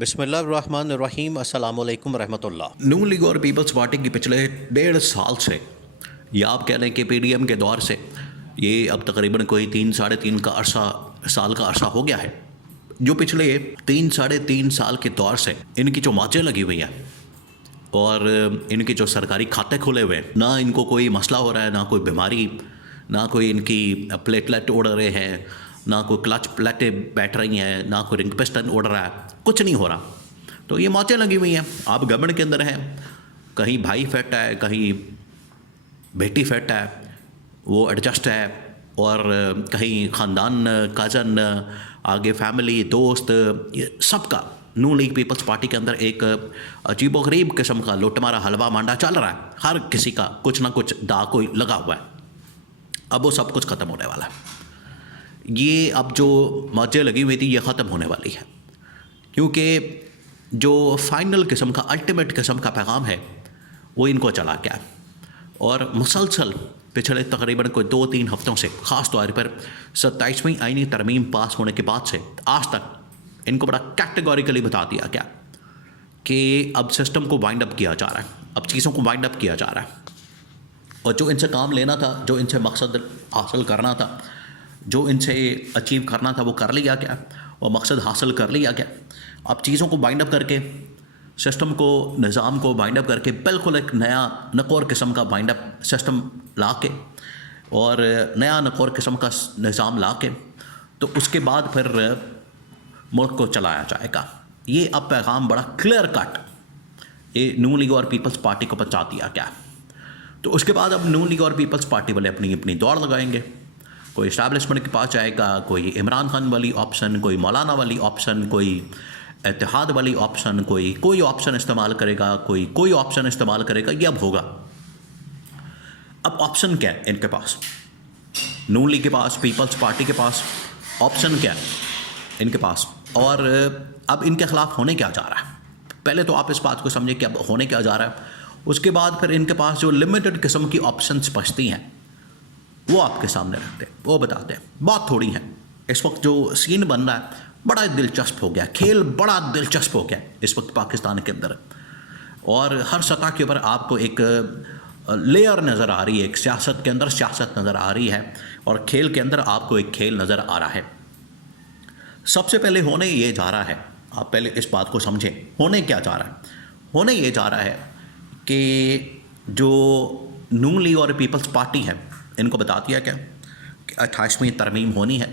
بسم اللہ الرحمن الرحیم، السلام علیکم ورحمۃ اللہ۔ نون لیگ اور پیپلز پارٹی کی پچھلے 1.5 سال سے، یا آپ کہہ لیں کہ پی ڈی ایم کے دور سے، یہ اب تقریباً کوئی 3 ساڑھے 3 سال کا عرصہ ہو گیا ہے، جو پچھلے 3 سال کے دور سے ان کی جو ماچیں لگی ہوئی ہیں اور ان کے جو سرکاری کھاتے کھلے ہوئے ہیں، نہ ان کو کوئی مسئلہ ہو رہا ہے، نہ کوئی بیماری، نہ کوئی ان کی پلیٹلیٹ اڑ رہے ہیں، نہ کوئی کلچ پلیٹیں بیٹھ رہی ہیں، نہ کوئی رنگ پسٹن اڑ رہا ہے، کچھ نہیں ہو رہا۔ تو یہ موچیں لگی ہوئی ہیں، آپ گورنمنٹ کے اندر ہیں، کہیں بھائی فٹ ہے، کہیں بیٹی فٹ ہے، وہ ایڈجسٹ ہے، اور کہیں خاندان، کزن، آگے فیملی، دوست، یہ سب کا نون لیگ پیپلز پارٹی کے اندر ایک عجیب و غریب قسم کا لوٹ مارا حلوہ مانڈا چل رہا ہے۔ ہر کسی کا کچھ نہ کچھ دا کوئی لگا ہوا ہے۔ اب وہ سب کچھ ختم ہونے والا ہے۔ یہ اب جو موجیں لگی ہوئی تھی، یہ ختم ہونے والی ہے، کیونکہ جو فائنل قسم کا، الٹیمیٹ قسم کا پیغام ہے، وہ ان کو چلا گیا ہے۔ اور مسلسل پچھلے تقریباً کوئی 2-3 ہفتوں سے، خاص طور پر 27ویں آئینی ترمیم پاس ہونے کے بعد سے آج تک ان کو بڑا کیٹیگوریکلی بتا دیا گیا کہ اب سسٹم کو وائنڈ اپ کیا جا رہا ہے، اب چیزوں کو وائنڈ اپ کیا جا رہا ہے، اور جو ان سے کام لینا تھا، جو ان سے مقصد حاصل کرنا تھا، جو ان سے اچیو کرنا تھا، وہ کر لیا گیا، اور مقصد حاصل کر لیا گیا۔ اب چیزوں کو وائنڈ اپ کر کے، سسٹم کو، نظام کو وائنڈ اپ کر کے، بالکل ایک نیا نکور قسم کا وائنڈ اپ سسٹم لا کے، اور نیا نکور قسم کا نظام لا کے، تو اس کے بعد پھر ملک کو چلایا جائے گا۔ یہ اب پیغام بڑا کلیئر کٹ یہ نون لیگ اور پیپلز پارٹی کو پہنچا دیا گیا۔ تو اس کے بعد اب نون لیگ اور پیپلز پارٹی والے اپنی دوڑ لگائیں گے، کوئی اسٹیبلشمنٹ کے پاس جائے گا، کوئی عمران خان والی آپشن، کوئی مولانا والی آپشن، کوئی اتحاد والی آپشن، کوئی آپشن استعمال کرے گا، کوئی آپشن استعمال کرے گا۔ یہ اب ہوگا۔ اب آپشن کیا ہے ان کے پاس؟ نون لیگ کے پاس، پیپلز پارٹی کے پاس آپشن کیا ہے ان کے پاس؟ اور اب ان کے خلاف ہونے کیا جا رہا ہے؟ پہلے تو آپ اس بات کو سمجھیں کہ اب ہونے کیا جا رہا ہے۔ اس کے بعد پھر ان کے پاس جو لمیٹڈ قسم کی آپشنز بچتی ہیں، وہ آپ کے سامنے رکھتے ہیں، وہ بتاتے ہیں۔ بہت تھوڑی ہیں۔ اس وقت جو سین بن رہا ہے بڑا دلچسپ ہو گیا، کھیل بڑا دلچسپ ہو گیا اس وقت پاکستان کے اندر، اور ہر سطح کے اوپر آپ کو ایک لیئر نظر آ رہی ہے، ایک سیاست کے اندر سیاست نظر آ رہی ہے، اور کھیل کے اندر آپ کو ایک کھیل نظر آ رہا ہے۔ سب سے پہلے ہونے یہ جا رہا ہے، آپ پہلے اس بات کو سمجھیں، ہونے کیا جا رہا ہے؟ ہونے یہ جا رہا ہے کہ جو نون لیگ اور پیپلز پارٹی ہے، ان کو بتا دیا گیا کہ 28ویں ترمیم ہونی ہے،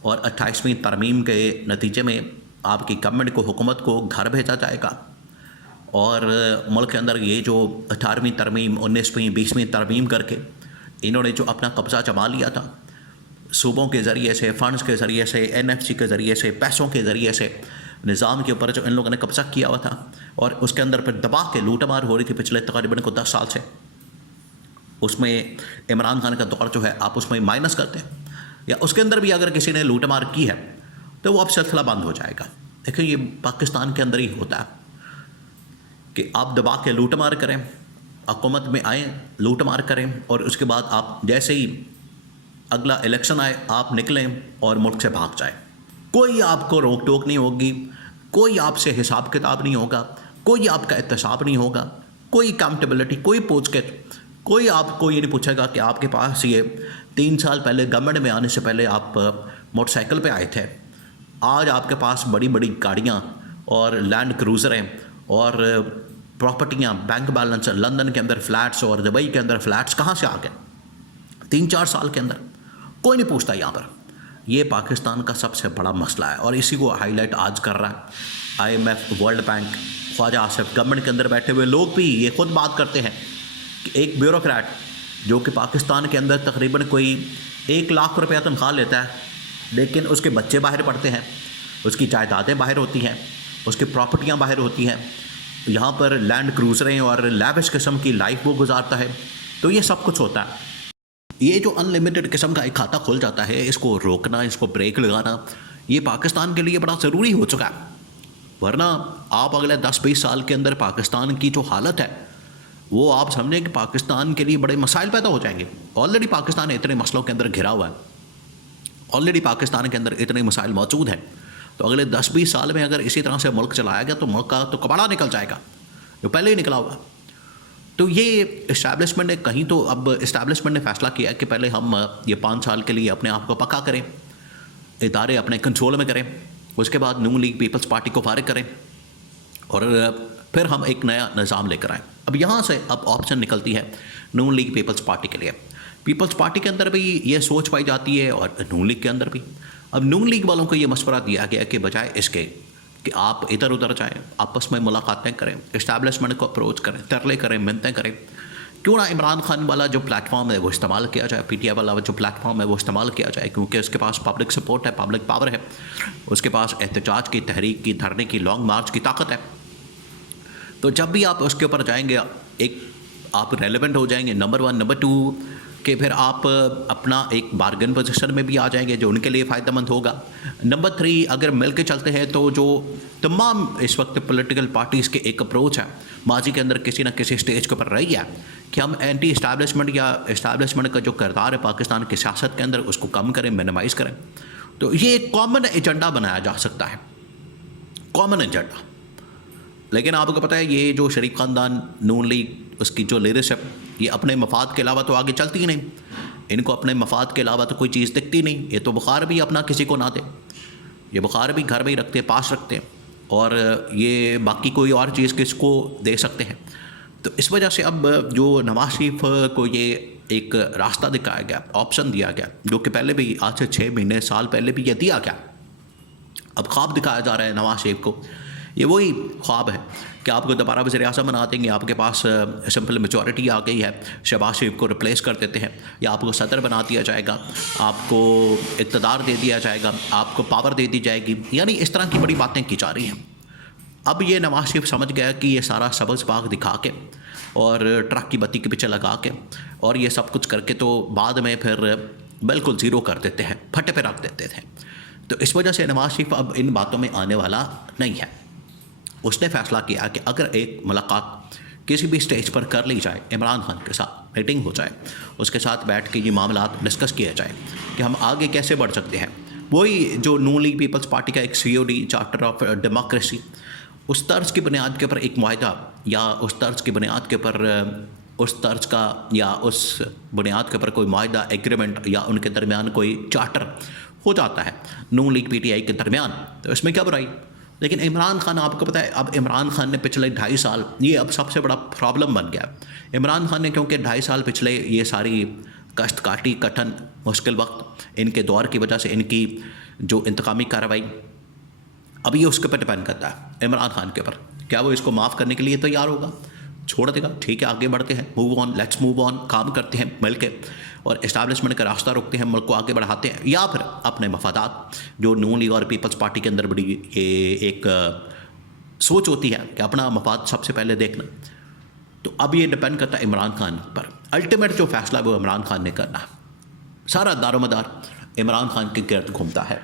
اور 28ویں ترمیم کے نتیجے میں آپ کی گورنمنٹ کو، حکومت کو گھر بھیجا جائے گا، اور ملک کے اندر یہ جو 18ویں ترمیم، 19ویں، 20ویں ترمیم کر کے انہوں نے جو اپنا قبضہ جما لیا تھا، صوبوں کے ذریعے سے، فنڈز کے ذریعے سے، NFC کے ذریعے سے، پیسوں کے ذریعے سے نظام کے اوپر جو ان لوگوں نے قبضہ کیا ہوا تھا، اور اس کے اندر پھر دبا کے لوٹ مار ہو رہی تھی پچھلے تقریباً 10 سال سے، اس میں عمران خان کا دور جو ہے آپ اس میں مائنس کرتے ہیں، یا اس کے اندر بھی اگر کسی نے لوٹ مار کی ہے تو وہ اب سلسلہ بند ہو جائے گا۔ دیکھیں، یہ پاکستان کے اندر ہی ہوتا ہے کہ آپ دبا کے لوٹ مار کریں، حکومت میں آئیں، لوٹ مار کریں، اور اس کے بعد آپ جیسے ہی اگلا الیکشن آئے آپ نکلیں اور ملک سے بھاگ جائیں۔ کوئی آپ کو روک ٹوک نہیں ہوگی، کوئی آپ سے حساب کتاب نہیں ہوگا، کوئی آپ کا احتساب نہیں ہوگا، کوئی اکاؤنٹیبلٹی، کوئی پوچھ گچھ، کوئی آپ کو یہ نہیں پوچھے گا کہ آپ کے پاس یہ 3 سال پہلے گورنمنٹ میں آنے سے پہلے آپ موٹر سائیکل پہ آئے تھے، آج آپ کے پاس بڑی بڑی گاڑیاں اور لینڈ کروزریں اور پراپرٹیاں، بینک بیلنس، لندن کے اندر فلیٹس اور دبئی کے اندر فلیٹس کہاں سے آ گئے 3-4 سال کے اندر؟ کوئی نہیں پوچھتا یہاں پر۔ یہ پاکستان کا سب سے بڑا مسئلہ ہے، اور اسی کو ہائی لائٹ آج کر رہا ہے IMF، ورلڈ بینک، خواجہ آصف، گورنمنٹ کے اندر بیٹھے ہوئے لوگ بھی یہ خود بات کرتے ہیں کہ ایک بیوروکریٹ جو کہ پاکستان کے اندر تقریباً کوئی 1 لاکھ روپیہ تنخواہ لیتا ہے، لیکن اس کے بچے باہر پڑھتے ہیں، اس کی جائیدادیں باہر ہوتی ہیں، اس کی پراپرٹیاں باہر ہوتی ہیں، یہاں پر لینڈ کروزریں اور لیوش قسم کی لائف وہ گزارتا ہے، تو یہ سب کچھ ہوتا ہے۔ یہ جو ان لمیٹڈ قسم کا ایک کھاتا کھل جاتا ہے، اس کو روکنا، اس کو بریک لگانا، یہ پاکستان کے لیے بڑا ضروری ہو چکا ہے۔ ورنہ آپ اگلے 10-20 سال کے اندر پاکستان کی جو حالت ہے، وہ آپ سمجھیں کہ پاکستان کے لیے بڑے مسائل پیدا ہو جائیں گے۔ آلریڈی پاکستان اتنے مسئلوں کے اندر گھرا ہوا ہے، آلریڈی پاکستان کے اندر اتنے مسائل موجود ہیں، تو اگلے 10-20 سال میں اگر اسی طرح سے ملک چلایا گیا تو ملک کا تو کباڑا نکل جائے گا جو پہلے ہی نکلا ہوگا. تو یہ اسٹیبلشمنٹ نے کہیں تو اب اسٹیبلشمنٹ نے فیصلہ کیا کہ پہلے ہم یہ 5 سال کے لیے اپنے آپ کو پکا کریں, ادارے اپنے کنٹرول میں کریں, اس کے بعد نون لیگ پیپلز پارٹی کو فارغ کریں اور پھر ہم ایک نیا نظام لے کر آئیں. اب یہاں سے اب آپشن نکلتی ہے نون لیگ پیپلز پارٹی کے لیے. پیپلز پارٹی کے اندر بھی یہ سوچ پائی جاتی ہے اور نون لیگ کے اندر بھی. اب نون لیگ والوں کو یہ مشورہ دیا گیا کہ بجائے اس کے کہ آپ ادھر ادھر جائیں, آپس میں ملاقاتیں کریں, اسٹیبلشمنٹ کو اپروچ کریں, ترلے کریں, منتیں کریں, کیوں نہ عمران خان والا جو پلیٹ فارم ہے وہ استعمال کیا جائے, پی ٹی آئی والا جو پلیٹ فارم ہے وہ استعمال کیا جائے, کیونکہ اس کے پاس پبلک سپورٹ ہے, پبلک پاور ہے, اس کے پاس احتجاج کی, تحریک کی, دھرنے کی, لانگ مارچ کی طاقت ہے. تو جب بھی آپ اس کے اوپر جائیں گے ایک آپ ریلیونٹ ہو جائیں گے, نمبر 1. نمبر 2 کہ پھر آپ اپنا ایک بارگن پوزیشن میں بھی آ جائیں گے جو ان کے لیے فائدہ مند ہوگا. نمبر 3 اگر مل کے چلتے ہیں تو جو تمام اس وقت پولیٹیکل پارٹیز کے ایک اپروچ ہے ماضی کے اندر کسی نہ کسی سٹیج کے اوپر رہی ہے کہ ہم اینٹی اسٹیبلشمنٹ یا اسٹیبلشمنٹ کا جو کردار ہے پاکستان کی سیاست کے اندر اس کو کم کریں, مینیمائز کریں. تو یہ ایک کامن ایجنڈا بنایا جا سکتا ہے, کامن ایجنڈا. لیکن آپ کو پتہ ہے یہ جو شریف خاندان نون لیگ اس کی جو لیڈرشپ یہ اپنے مفاد کے علاوہ تو آگے چلتی ہی نہیں. ان کو اپنے مفاد کے علاوہ تو کوئی چیز دکھتی نہیں. یہ تو بخار بھی اپنا کسی کو نہ دے, یہ بخار بھی گھر میں ہی رکھتے ہیں, پاس رکھتے ہیں, اور یہ باقی کوئی اور چیز کس کو دے سکتے ہیں. تو اس وجہ سے اب جو نواز شریف کو یہ ایک راستہ دکھایا گیا, آپشن دیا گیا, جو کہ پہلے بھی آج سے 6 مہینے سال پہلے بھی یہ دیا گیا, اب خواب دکھایا جا رہا ہے نواز شریف کو. یہ وہی خواب ہے کہ آپ کو دوبارہ وزیر اعظم بنا دیں گے, آپ کے پاس سمپل میجورٹی آ گئی ہے, شہباز شریف کو ریپلیس کر دیتے ہیں, یا آپ کو صدر بنا دیا جائے گا, آپ کو اقتدار دے دیا جائے گا, آپ کو پاور دے دی جائے گی. یعنی اس طرح کی بڑی باتیں کی جا رہی ہیں. اب یہ نواز شریف سمجھ گیا کہ یہ سارا سبز باغ دکھا کے اور ٹرک کی بتی کے پیچھے لگا کے اور یہ سب کچھ کر کے تو بعد میں پھر بالکل زیرو کر دیتے ہیں, پھٹے پہ رکھ دیتے تھے. تو اس وجہ سے نواز شریف اب ان باتوں میں آنے والا نہیں ہے. اس نے فیصلہ کیا کہ اگر ایک ملاقات کسی بھی سٹیج پر کر لی جائے, عمران خان کے ساتھ میٹنگ ہو جائے, اس کے ساتھ بیٹھ کے یہ معاملات ڈسکس کیا جائے کہ ہم آگے کیسے بڑھ سکتے ہیں. وہی جو نون لیگ پیپلز پارٹی کا ایک COD چارٹر آف ڈیموکریسی, اس طرز کی بنیاد کے اوپر ایک معاہدہ, یا اس طرز کی بنیاد کے اوپر اس طرز کا یا اس بنیاد کے اوپر کوئی معاہدہ, ایگریمنٹ, یا ان کے درمیان کوئی چارٹر ہو جاتا ہے نون لیگ PTI کے درمیان, تو اس میں کیا برائی. لیکن عمران خان, آپ کو پتہ ہے اب عمران خان نے پچھلے 2.5 سال یہ اب سب سے بڑا پرابلم بن گیا. عمران خان نے کیونکہ 2.5 سال پچھلے یہ ساری کشت کاٹی, کٹھن مشکل وقت ان کے دور کی وجہ سے ان کی جو انتقامی کارروائی, اب یہ اس کے اوپر ڈپینڈ کرتا ہے عمران خان کے اوپر, کیا وہ اس کو معاف کرنے کے لیے تیار ہوگا, چھوڑ دے گا, ٹھیک ہے آگے بڑھتے ہیں, move on, let's move on, کام کرتے ہیں مل کے اور اسٹیبلشمنٹ کا راستہ روکتے ہیں, ملک کو آگے بڑھاتے ہیں, یا پھر اپنے مفادات جو نون لیگ اور پیپلز پارٹی کے اندر بڑی یہ ایک سوچ ہوتی ہے کہ اپنا مفاد سب سے پہلے دیکھنا. تو اب یہ ڈپینڈ کرتا ہے عمران خان پر. الٹیمیٹ جو فیصلہ وہ عمران خان نے کرنا ہے. سارا دار و مدار عمران خان کے گرد گھومتا ہے.